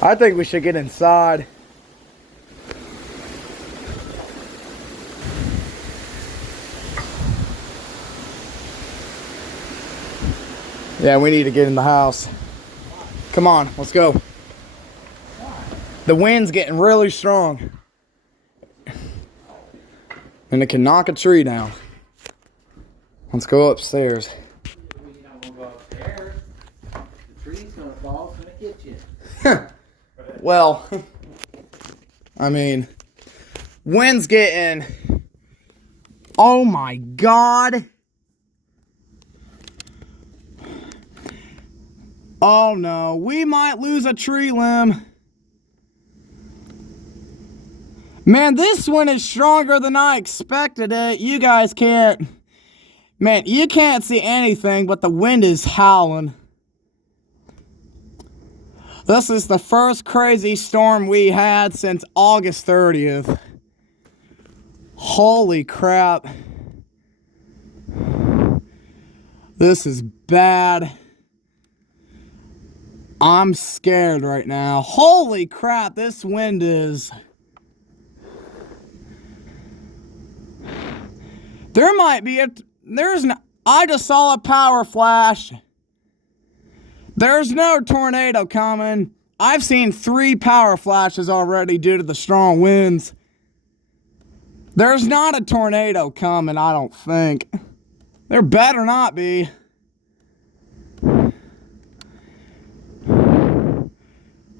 I think we should get inside. Yeah, we need to get in the house. Come on, let's go. The wind's getting really strong. And it can knock a tree down. Let's go upstairs. You don't want to go upstairs. The tree's gonna fall, it's gonna hit you. Well, I mean, wind's getting... Oh my God. Oh no, we might lose a tree limb. Man, this one is stronger than I expected it. You guys can't... Man, you can't see anything, but the wind is howling. This is the first crazy storm we had since August 30th. Holy crap. This is bad. I'm scared right now. Holy crap, this wind is... There might be a... I just saw a power flash. There's no tornado coming. I've seen 3 power flashes already due to the strong winds. There's not a tornado coming, I don't think. There better not be.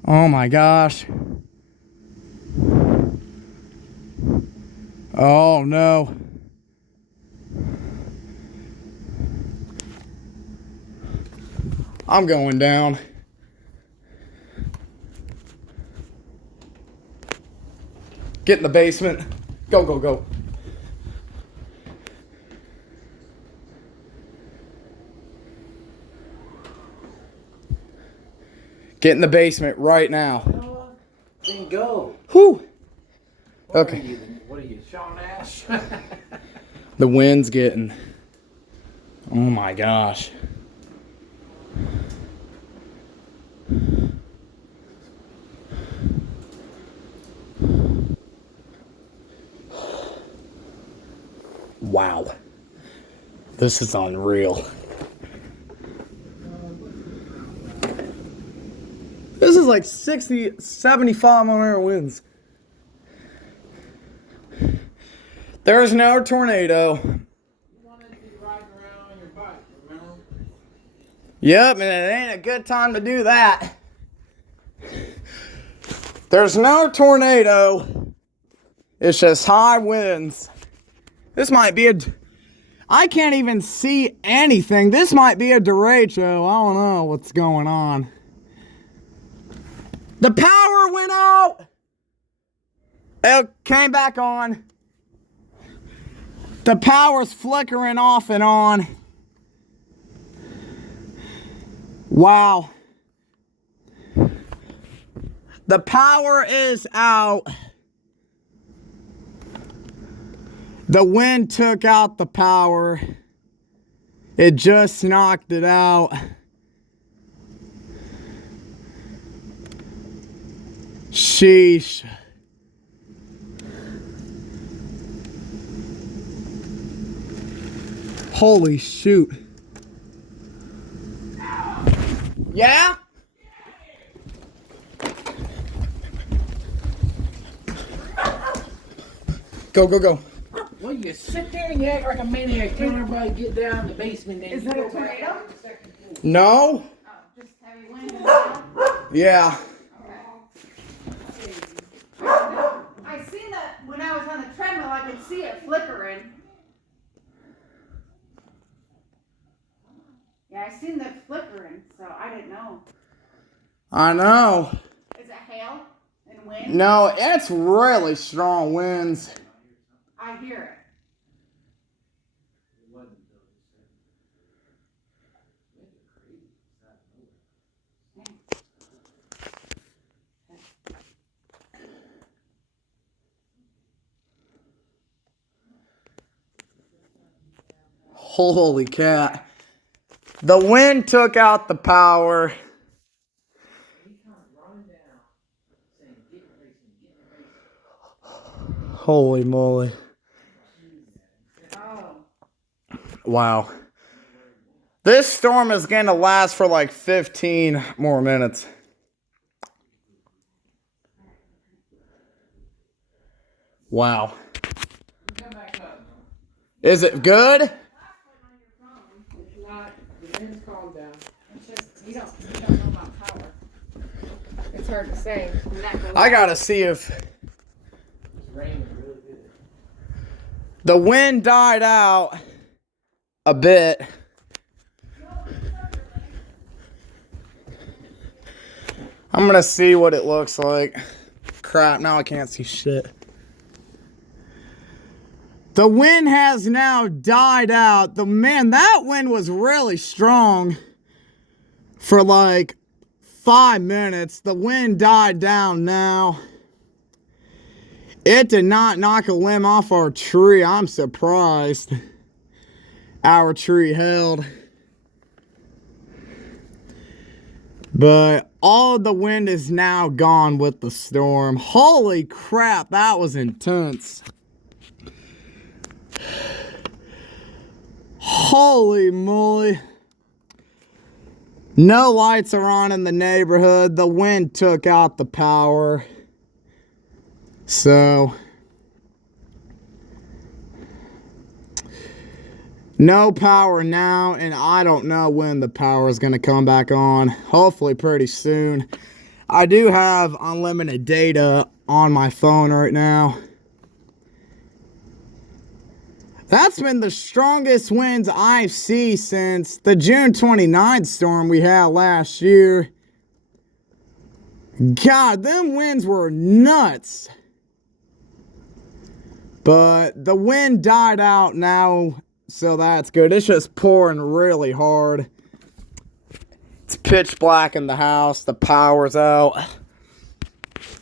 Oh my gosh. Oh no. I'm going down. Get in the basement. Go, go, go. Get in the basement right now. Then go. Whew. What Okay. What are you, Sean Ash? The wind's getting... Oh my gosh. Wow. This is unreal. This is like 60, 75 mile-an-hour winds. There's no tornado. You wanted to be riding around on your bike, remember? Yep, and it ain't a good time to do that. There's no tornado. It's just high winds. This might be I can't even see anything. This might be a derecho. I don't know what's going on. The power went out. It came back on. The power's flickering off and on. Wow. The power is out. The wind took out the power. It just knocked it out. Sheesh. Holy shoot. Yeah? Go, go, go. Well, you sit there and you act like a maniac, telling everybody to get down in the basement. Then Is that a tornado? No? Oh, just heavy wind and stuff? Yeah. I seen that when I was on the treadmill, I could see it flickering. Yeah, I seen the flickering, so I didn't know. I know. Is it hail and wind? No, it's really strong winds. I hear it. Holy cat. The wind took out the power. Holy moly. Oh. Wow. This storm is going to last for like 15 more minutes. Wow. Come back up. Is it good? It's not. The wind's calmed down. It's just, you don't know about power. It's hard to say. I gotta see if It's raining really good. the wind died out a bit. I'm gonna see what it looks like. Crap, now I can't see shit. The wind has now died out. That wind was really strong for like 5 minutes. The wind died down now. It did not knock a limb off our tree. I'm surprised. Our tree held. But all of the wind is now gone with the storm. Holy crap, that was intense. Holy moly. No lights are on in the neighborhood. The wind took out the power. So, no power now, and I don't know when the power is going to come back on. Hopefully pretty soon. I do have unlimited data on my phone right now. That's been the strongest winds I've seen since the June 29th storm we had last year. God, them winds were nuts. But the wind died out now, so that's good. It's just pouring really hard. It's pitch black in the house. The power's out.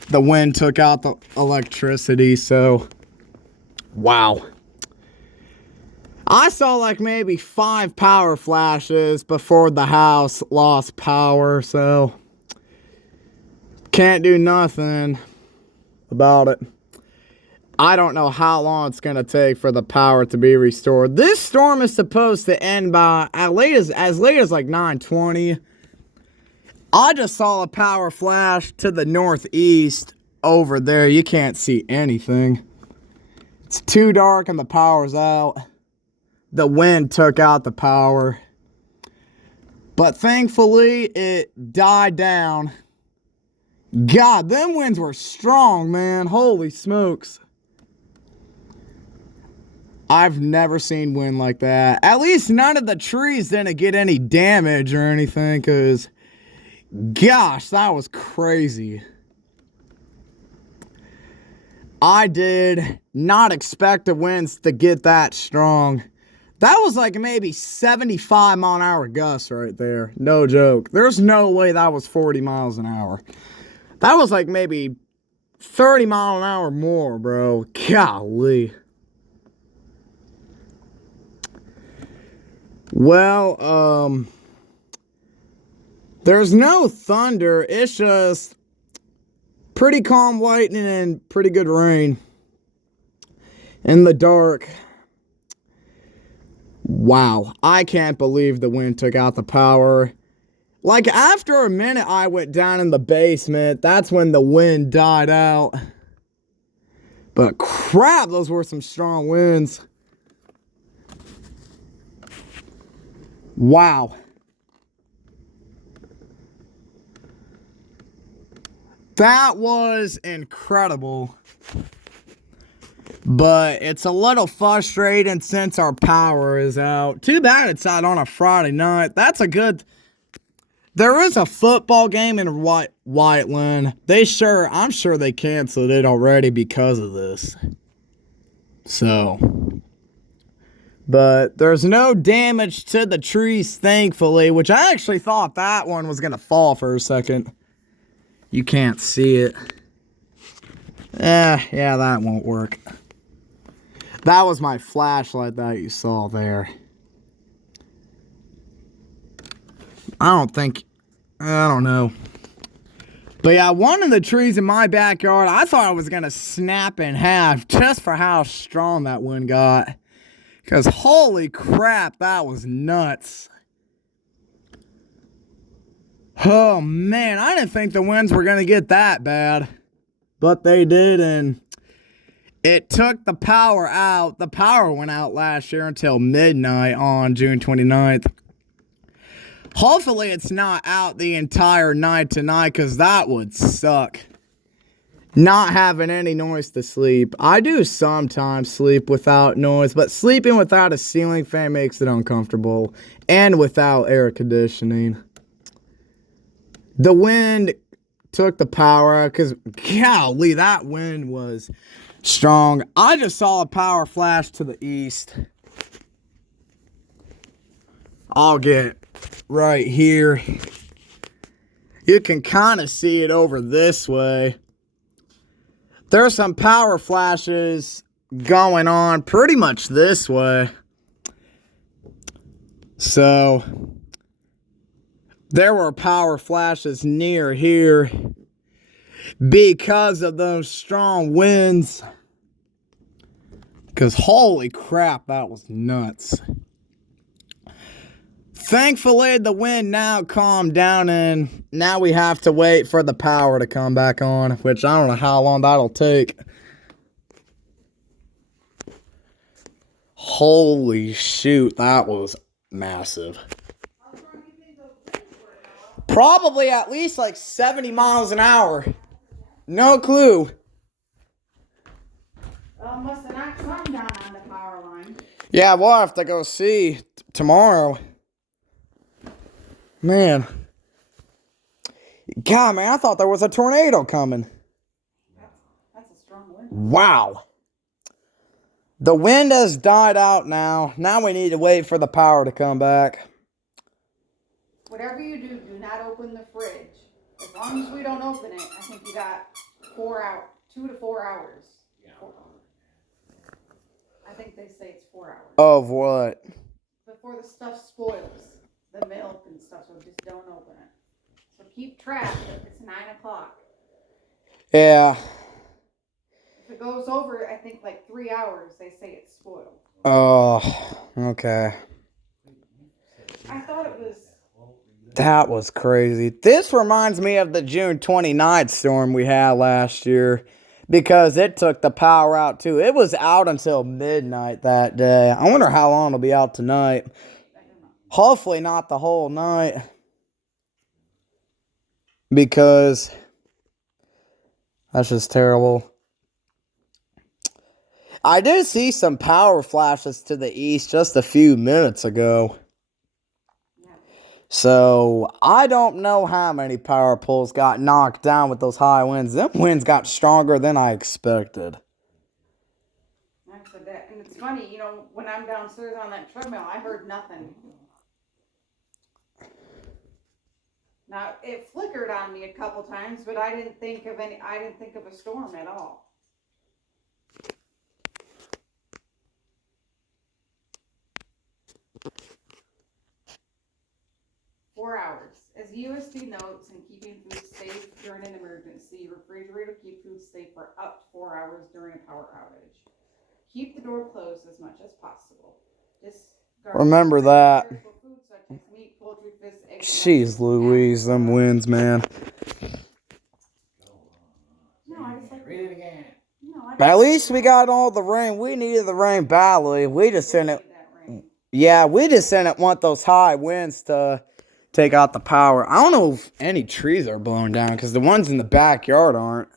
The wind took out the electricity, so wow. I saw like maybe 5 power flashes before the house lost power, so can't do nothing about it. I don't know how long it's going to take for the power to be restored. This storm is supposed to end by as late as like 9:20. I just saw a power flash to the northeast over there. You can't see anything. It's too dark and the power's out. The wind took out the power. But thankfully, it died down. God, them winds were strong, man. Holy smokes. I've never seen wind like that. At least none of the trees didn't get any damage or anything, because, gosh, that was crazy. I did not expect the winds to get that strong. That was like maybe 75 mile an hour gusts right there. No joke. There's no way that was 40 miles an hour. That was like maybe 30 mile an hour more, bro. Golly. Well, there's no thunder. It's just pretty calm lightning and pretty good rain in the dark. Wow, I can't believe the wind took out the power. Like, after a minute, I went down in the basement. That's when the wind died out. But crap, those were some strong winds. Wow. That was incredible. But it's a little frustrating since our power is out. Too bad it's out on a Friday night. That's a good... There is a football game in Whiteland. I'm sure they canceled it already because of this. So... But there's no damage to the trees, thankfully, which I actually thought that one was going to fall for a second. You can't see it. Yeah, that won't work. That was my flashlight that you saw there. I don't know. But yeah, one of the trees in my backyard, I thought it was going to snap in half just for how strong that wind got. Because holy crap, that was nuts. Oh man, I didn't think the winds were going to get that bad. But they did, and it took the power out. The power went out last year until midnight on June 29th. Hopefully it's not out the entire night tonight, because that would suck. Not having any noise to sleep. I do sometimes sleep without noise, but sleeping without a ceiling fan makes it uncomfortable. And without air conditioning. The wind took the power out, because golly, that wind was strong. I just saw a power flash to the east. I'll get right here. You can kind of see it over this way. There's some power flashes going on pretty much this way. So there were power flashes near here because of those strong winds. Because holy crap, that was nuts. Thankfully, the wind now calmed down, and now we have to wait for the power to come back on, which I don't know how long that'll take. Holy shoot, that was massive. Probably at least like 70 miles an hour. No clue. Well, must have knocked something down on the power line. Yeah, we'll have to go see tomorrow. Man. God, man, I thought there was a tornado coming. That's a strong wind. Wow. The wind has died out now. Now we need to wait for the power to come back. Whatever you do, do not open the fridge. As long as we don't open it, I think you got 2 to 4 hours. Yeah. I think they say it's 4 hours. Of what? Before the stuff spoils. The milk and stuff, so just don't open it. So keep track. It's 9 o'clock. Yeah. If it goes over, I think like 3 hours, they say it's spoiled. Oh, okay. I thought it was. That was crazy. This reminds me of the June 29th storm we had last year, because it took the power out too. It was out until midnight that day. I wonder how long it'll be out tonight. Hopefully not the whole night, because that's just terrible. I did see some power flashes to the east just a few minutes ago. So I don't know how many power poles got knocked down with those high winds. Them winds got stronger than I expected. I said that, and it's funny, you know, when I'm downstairs on that treadmill, I heard nothing. Now, it flickered on me a couple times, but I didn't think of a storm at all. "4 hours. As USD notes, in keeping food safe during an emergency, refrigerator keep food safe for up to 4 hours during a power outage. Keep the door closed as much as possible. Remember that. Food such as meat, poultry, fish, eggs, Jeez Louise, them winds, man. No, I just like Read it again. At least we got all the rain. We needed the rain badly. We just didn't. Yeah, we just didn't want those high winds to take out the power. I don't know if any trees are blown down, because the ones in the backyard aren't.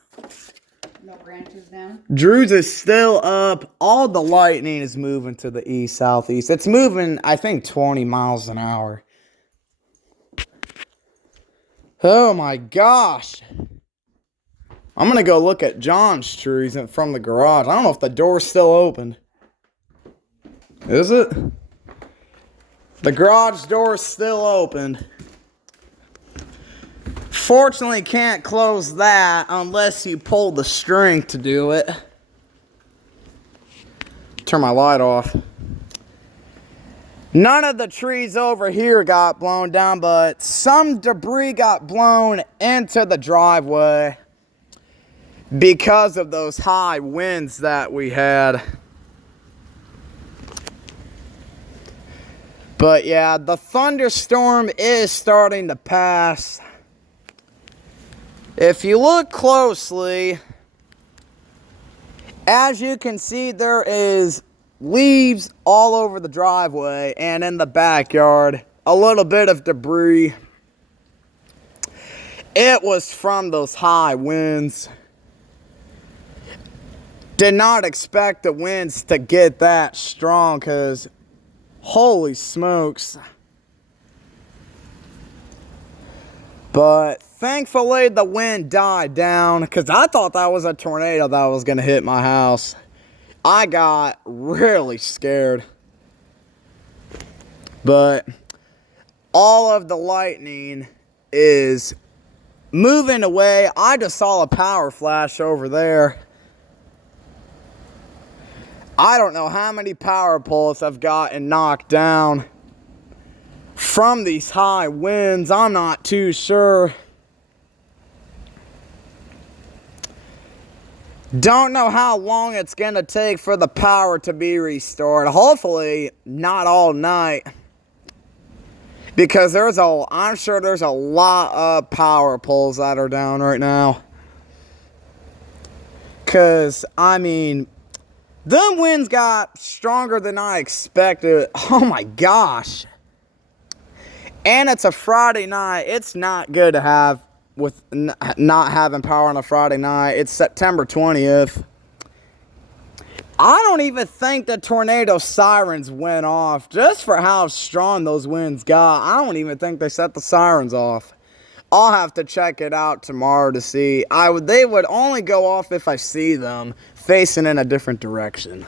No branches down. Drew's is still up. All the lightning is moving to the east, southeast. It's moving, I think, 20 miles an hour. Oh my gosh. I'm going to go look at John's trees from the garage. I don't know if the door's still open. Is it? The garage door is still open. Fortunately, can't close that unless you pull the string to do it. Turn my light off. None of the trees over here got blown down, but some debris got blown into the driveway because of those high winds that we had. But yeah, the thunderstorm is starting to pass. If you look closely, as you can see, there is leaves all over the driveway and in the backyard. A little bit of debris. It was from those high winds. Did not expect the winds to get that strong, because holy smokes. But thankfully the wind died down, because I thought that was a tornado that was going to hit my house. I got really scared. But all of the lightning is moving away. I just saw a power flash over there. I don't know how many power poles have gotten knocked down from these high winds. I'm not too sure. Don't know how long it's going to take for the power to be restored. Hopefully not all night. Because I'm sure there's a lot of power poles that are down right now. Because, I mean, them winds got stronger than I expected. Oh my gosh. And it's a Friday night. It's not good to have with not having power on a Friday night. It's September 20th. I don't even think the tornado sirens went off, just for how strong those winds got. I don't even think they set the sirens off. I'll have to check it out tomorrow to see. They would only go off if I see them facing in a different direction.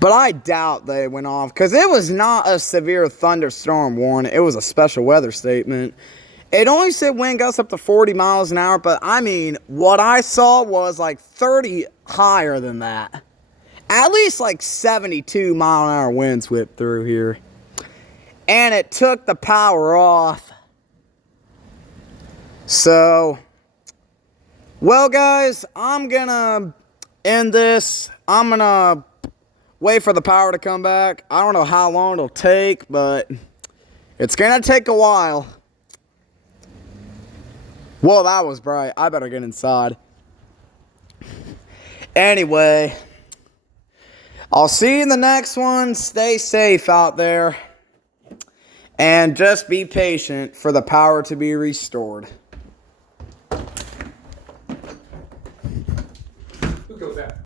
But I doubt they went off, because it was not a severe thunderstorm warning. It was a special weather statement. It only said wind gusts up to 40 miles an hour, but I mean, what I saw was like 30 higher than that. At least like 72 mile an hour winds whipped through here. And it took the power off. So, well guys, I'm gonna end this. I'm gonna wait for the power to come back. I don't know how long it'll take, but it's gonna take a while. Whoa, that was bright. I better get inside. Anyway, I'll see you in the next one. Stay safe out there. And just be patient for the power to be restored.